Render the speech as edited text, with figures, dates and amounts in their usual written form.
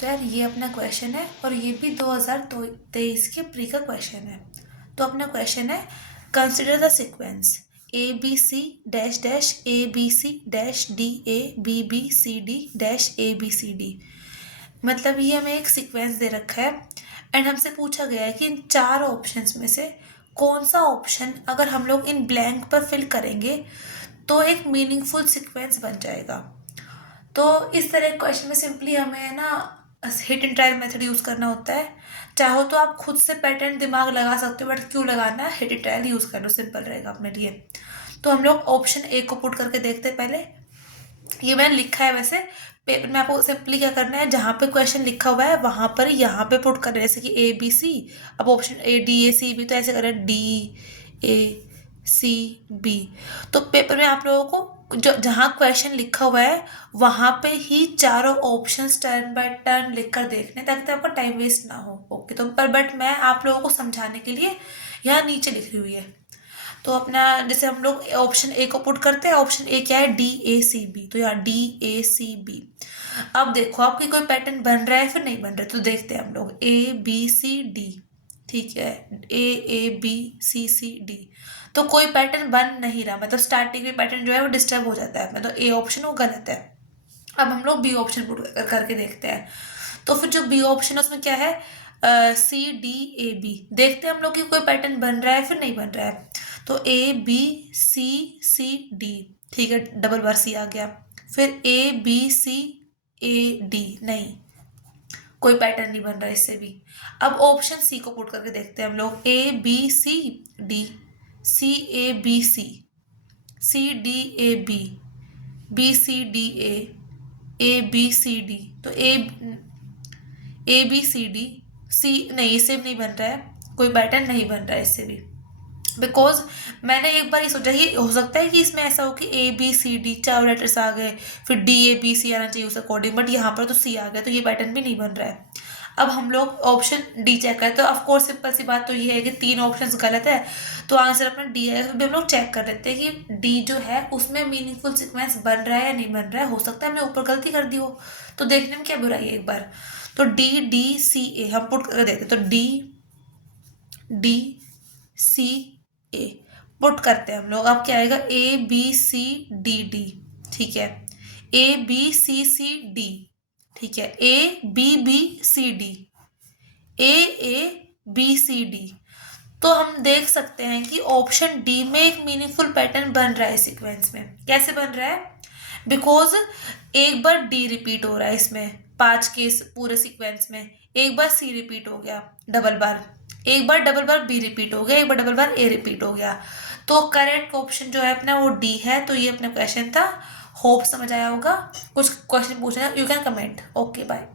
तो यार ये अपना क्वेश्चन है और ये भी 2023 के प्री का क्वेश्चन है। तो अपना क्वेश्चन है, consider the sequence A B C dash dash A B C dash D A B B C D dash A B C D. मतलब ये हमें एक सीक्वेंस दे रखा है एंड हमसे पूछा गया है कि इन चार ऑप्शंस में से कौन सा ऑप्शन अगर हम लोग इन ब्लैंक पर फिल करेंगे तो एक मीनिंगफुल सीक्वेंस बन जाएगा। तो इस तरह के क्वेश्चन में सिंपली हमें ना hit and trial method use करना होता है। चाहो तो आप खुद से पैटर्न दिमाग लगा सकते हो, बट क्यों लगाना है, हिट एंड ट्रायल यूज़ कर लो, सिंपल रहेगा अपने लिए। तो हम लोग ऑप्शन ए को पुट करके देखते हैं पहले। ये मैंने लिखा है वैसे पेपर में, आपको सिंपली क्या करना है, जहाँ पे क्वेश्चन लिखा हुआ है वहाँ पर यहाँ पे पुट करना है, जैसे कि ए बी सी। अब option A D A C B, तो ऐसे करें डी ए सी बी। तो पेपर में आप लोगों को जो जहाँ क्वेश्चन लिखा हुआ है वहाँ पे ही चारों ऑप्शंस टर्न बाय टर्न लिखकर देखने, ताकि आपका टाइम वेस्ट ना हो। ओके, तो पर बट मैं आप लोगों को समझाने के लिए यहाँ नीचे लिखी हुई है। तो अपना जैसे हम लोग ऑप्शन ए को पुट करते हैं, ऑप्शन ए क्या है, डी ए सी बी। तो यहाँ डी ए सी बी। अब देखो आपकी कोई पैटर्न बन रहा है फिर नहीं बन रहा है, तो देखते हैं हम लोग ए बी सी डी। ठीक है, A B C C D. तो कोई पैटर्न बन नहीं रहा, मतलब स्टार्टिंग में पैटर्न जो है वो डिस्टर्ब हो जाता है, मतलब ए ऑप्शन वो गलत है। अब हम लोग बी ऑप्शन पुट करके देखते हैं। तो फिर जो बी ऑप्शन है उसमें क्या है, सी डी ए बी। देखते हैं हम लोग कि कोई पैटर्न बन रहा है फिर नहीं बन रहा है। तो A B C C D, ठीक है, डबल बार सी आ गया। फिर ए बी सी ए डी, नहीं, कोई पैटर्न नहीं बन रहा इससे भी। अब ऑप्शन सी को पुट करके देखते हैं हम लोग, A B C D, C A B C D A B C D A B C D. तो ए बी सी डी सी, नहीं इससे भी नहीं बन रहा है, कोई पैटर्न नहीं बन रहा है इससे भी। बिकॉज मैंने एक बार ये सोचा कि हो सकता है कि इसमें ऐसा हो कि ए बी सी डी चार लेटर्स आ गए, फिर डी ए बी सी आना चाहिए उस अकॉर्डिंग, बट यहाँ पर तो सी आ गया, तो ये पैटर्न भी नहीं बन रहा है। अब हम लोग ऑप्शन डी चेक करें, तो ऑफकोर्स सिंपल सी बात तो ये है कि तीन ऑप्शंस गलत है, तो आंसर अपना डी है। तो हम लोग चेक कर लेते हैं कि डी जो है उसमें मीनिंगफुल सीक्वेंस बन रहा है या नहीं बन रहा है। हो सकता है हमने ऊपर गलती कर दी हो, तो देखने में क्या बुराई है एक बार। तो डी डी सी ए हम पुट कर देते, तो D D C A put करते हैं हम लोग। अब क्या आएगा, A B C D D, ठीक है, ए बी सी डी, ठीक है, A B C D, A B C D. तो हम देख सकते हैं कि ऑप्शन डी में एक मीनिंगफुल पैटर्न बन रहा है सीक्वेंस में। कैसे बन रहा है, बिकॉज एक बार डी रिपीट हो रहा है इसमें, 5 के पूरे सीक्वेंस में। एक बार सी रिपीट हो गया डबल बार, एक बार डबल बार बी रिपीट हो गया, एक बार डबल बार ए रिपीट हो गया। तो करेक्ट ऑप्शन जो है अपना वो डी है। तो ये अपना क्वेश्चन था, होप समझ आया होगा। कुछ क्वेश्चन पूछना you can comment. Okay bye.